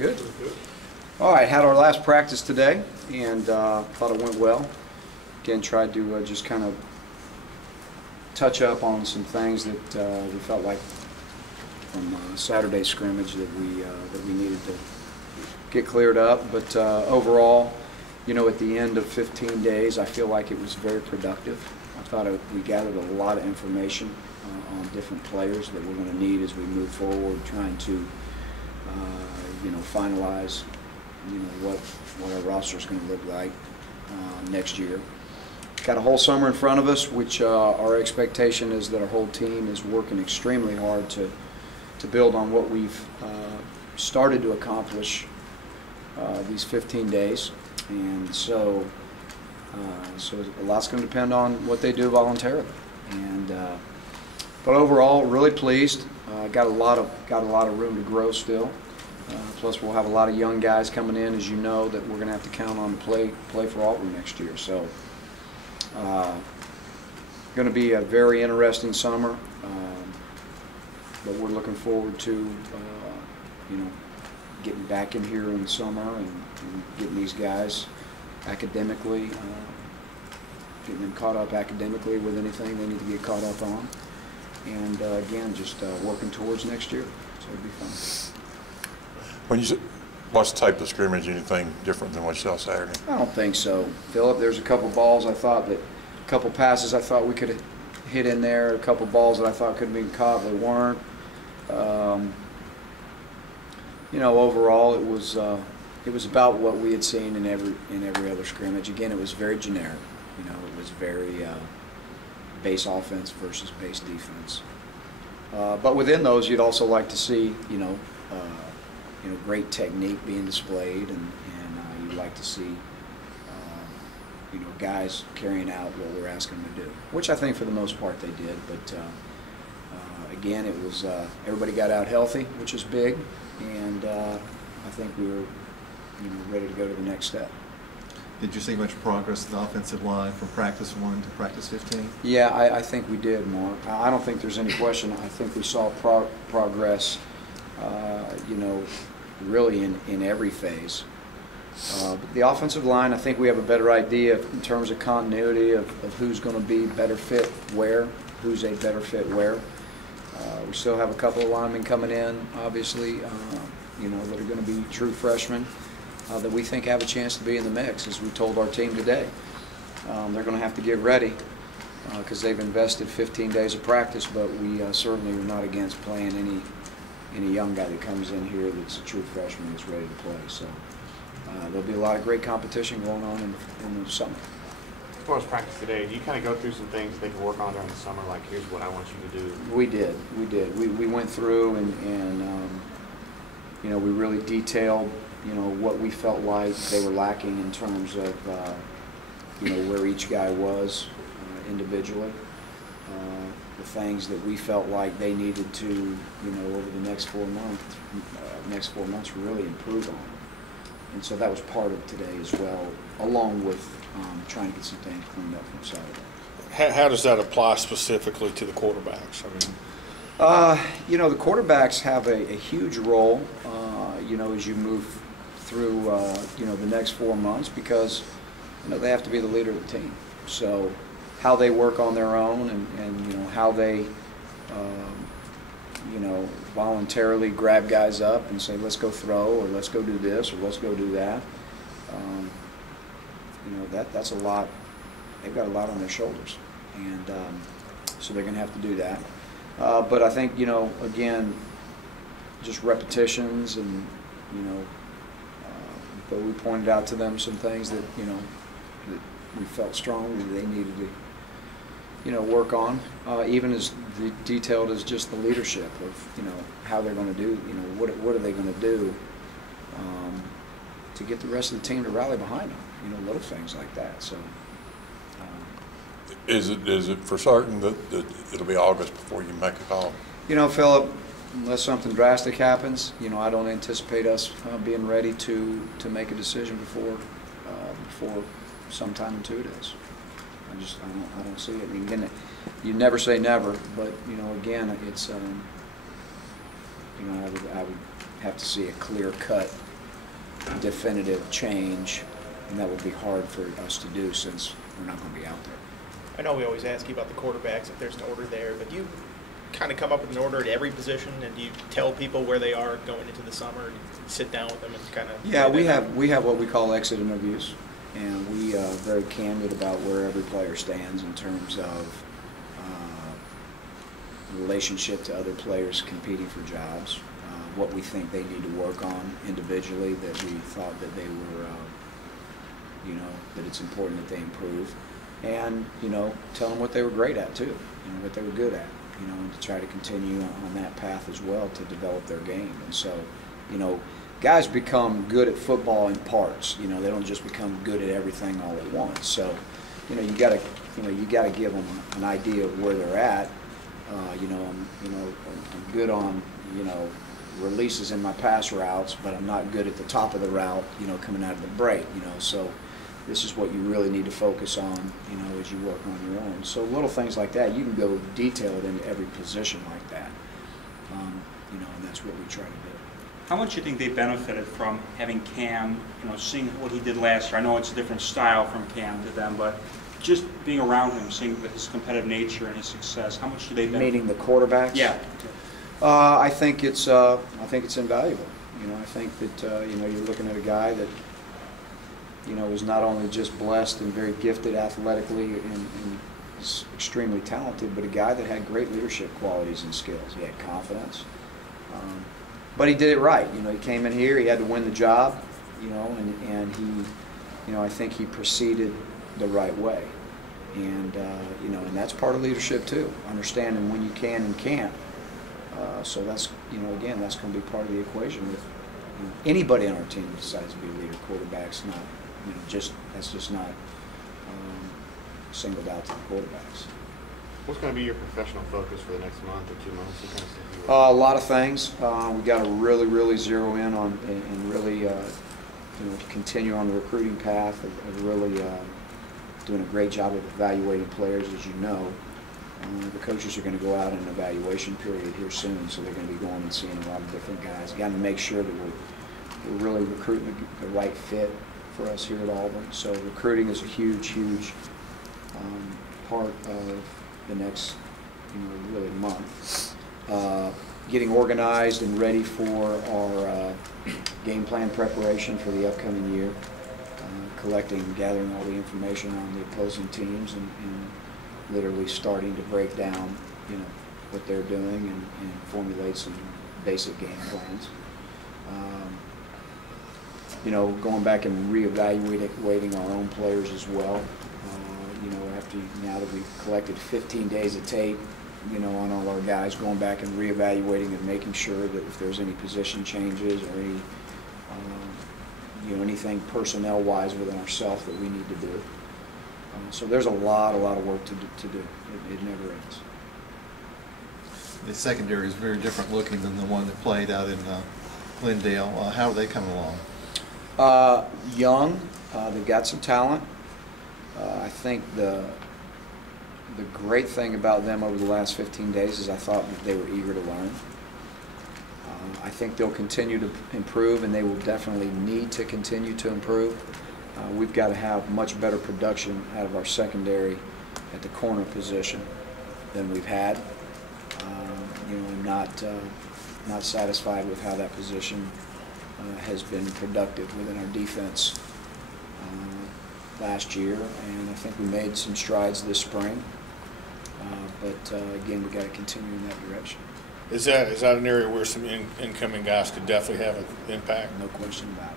Good. All right, had our last practice today, and thought it went well. Again, tried to just kind of touch up on some things that we felt like from Saturday's scrimmage that we needed to get cleared up. But overall, you know, at the end of 15 days, I feel like it was very productive. I thought we gathered a lot of information on different players that we're going to need as we move forward, trying to you know, finalize, you know, what our roster is going to look like next year. Got a whole summer in front of us, which our expectation is that our whole team is working extremely hard to build on what we've started to accomplish these 15 days. And so a lot's going to depend on what they do voluntarily. And but overall, really pleased. Got a lot of room to grow still. Plus, we'll have a lot of young guys coming in, as you know, that we're going to have to count on to play for Auburn next year. So, going to be a very interesting summer. But we're looking forward to, you know, getting back in here in the summer and getting these guys academically, getting them caught up academically with anything they need to get caught up on. And again, just working towards next year. So it'll be fun. When you watch the type of scrimmage, anything different than what you saw Saturday? I don't think so, Philip. There's a couple balls I thought that, a couple passes I thought we could have hit in there, a couple balls that I thought could have been caught, they weren't. You know, overall it was about what we had seen in every other scrimmage. Again, it was very generic. You know, it was very base offense versus base defense. But within those, you'd also like to see, you know, great technique being displayed, and you'd like to see, you know, guys carrying out what we're asking them to do, which I think for the most part they did. But again, it was everybody got out healthy, which is big, and I think we were, you know, ready to go to the next step. Did you see much progress in the offensive line from practice 1 to practice 15? Yeah, I think we did, Mark. I don't think there's any question. I think we saw progress, you know, really in every phase. The offensive line, I think we have a better idea in terms of continuity of who's going to be better fit where, who's a better fit where. We still have a couple of linemen coming in, obviously, you know, that are going to be true freshmen. That we think have a chance to be in the mix, as we told our team today. They're going to have to get ready because they've invested 15 days of practice, but we certainly are not against playing any young guy that comes in here that's a true freshman that's ready to play. So there'll be a lot of great competition going on in the summer. As far as practice today, do you kind of go through some things they can work on during the summer, like here's what I want you to do? We did. We went through and you know, we really detailed, you know, what we felt like they were lacking in terms of, you know, where each guy was individually, the things that we felt like they needed to, you know, over the next 4 months, really improve on. And so that was part of today as well, along with trying to get some things cleaned up from Saturday. How does that apply specifically to the quarterbacks? I mean, you know, the quarterbacks have a huge role, you know, as you move through, you know, the next 4 months, because, you know, they have to be the leader of the team. So how they work on their own and you know, how they, you know, voluntarily grab guys up and say, let's go throw, or let's go do this, or let's go do that. You know, that's a lot. They've got a lot on their shoulders, and so they're going to have to do that. But I think, you know, again, just repetitions, and you know, but we pointed out to them some things that, you know, that we felt strongly they needed to, you know, work on, even as detailed as just the leadership of, you know, how they're going to do, you know, what are they going to do to get the rest of the team to rally behind them, you know, little things like that. So is it for certain that it'll be August before you make a call? You know, Philip, unless something drastic happens, you know, I don't anticipate us being ready to make a decision before sometime in 2 days. I don't see it. I mean, again, you never say never, but you know, again, it's you know, I would have to see a clear cut definitive change, and that would be hard for us to do since we're not going to be out there. I know we always ask you about the quarterbacks, if there's an order there, but do you kind of come up with an order at every position, and do you tell people where they are going into the summer, and sit down with them and kind of... Yeah, we have what we call exit interviews, and we are very candid about where every player stands in terms of relationship to other players competing for jobs, what we think they need to work on individually that we thought that they were, that it's important that they improve, and, tell them what they were great at too, what they were good at, and to try to continue on that path as well to develop their game. And so, guys become good at football in parts. They don't just become good at everything all at once. So, you gotta give them an idea of where they're at. I'm good on, releases in my pass routes, but I'm not good at the top of the route, coming out of the break, so this is what you really need to focus on, as you work on your own. So little things like that, you can go detailed into every position like that, and that's what we try to do. How much do you think they benefited from having Cam, seeing what he did last year? I know it's a different style from Cam to them, but just being around him, seeing his competitive nature and his success, how much do they benefit? Meaning the quarterbacks? Yeah. I think it's invaluable. I think that you're looking at a guy that is not only just blessed and very gifted athletically and is extremely talented, but a guy that had great leadership qualities and skills. He had confidence, but he did it right. He came in here, he had to win the job, and he, I think he proceeded the right way, and and that's part of leadership too, understanding when you can and can't. So that's, again, that's going to be part of the equation with anybody on our team who decides to be a leader. Quarterbacks, not, that's just not singled out to the quarterbacks. What's going to be your professional focus for the next month or 2 months? What kind of stuff you A lot of things. We got to really zero in on and really continue on the recruiting path of really doing a great job of evaluating players, as you know. The coaches are going to go out in an evaluation period here soon, so they're going to be going and seeing a lot of different guys. Got to make sure that we're really recruiting the right fit for us here at Auburn. So recruiting is a huge part of the next really month. Getting organized and ready for our game plan preparation for the upcoming year. Collecting and gathering all the information on the opposing teams and literally starting to break down, what they're doing and formulate some basic game plans. Going back and reevaluating our own players as well. Now that we've collected 15 days of tape, on all our guys, going back and reevaluating and making sure that if there's any position changes or any, anything personnel-wise within ourselves that we need to do. So there's a lot of work to do. It never ends. The secondary is very different looking than the one that played out in Glendale. How are they coming along? Young, they've got some talent. I think the great thing about them over the last 15 days is I thought that they were eager to learn. I think they'll continue to improve, and they will definitely need to continue to improve. We've got to have much better production out of our secondary at the corner position than we've had. I'm not satisfied with how that position has been productive within our defense last year, and I think we made some strides this spring. But again, we've got to continue in that direction. Is that an area where some incoming guys could definitely have an impact? No question about it.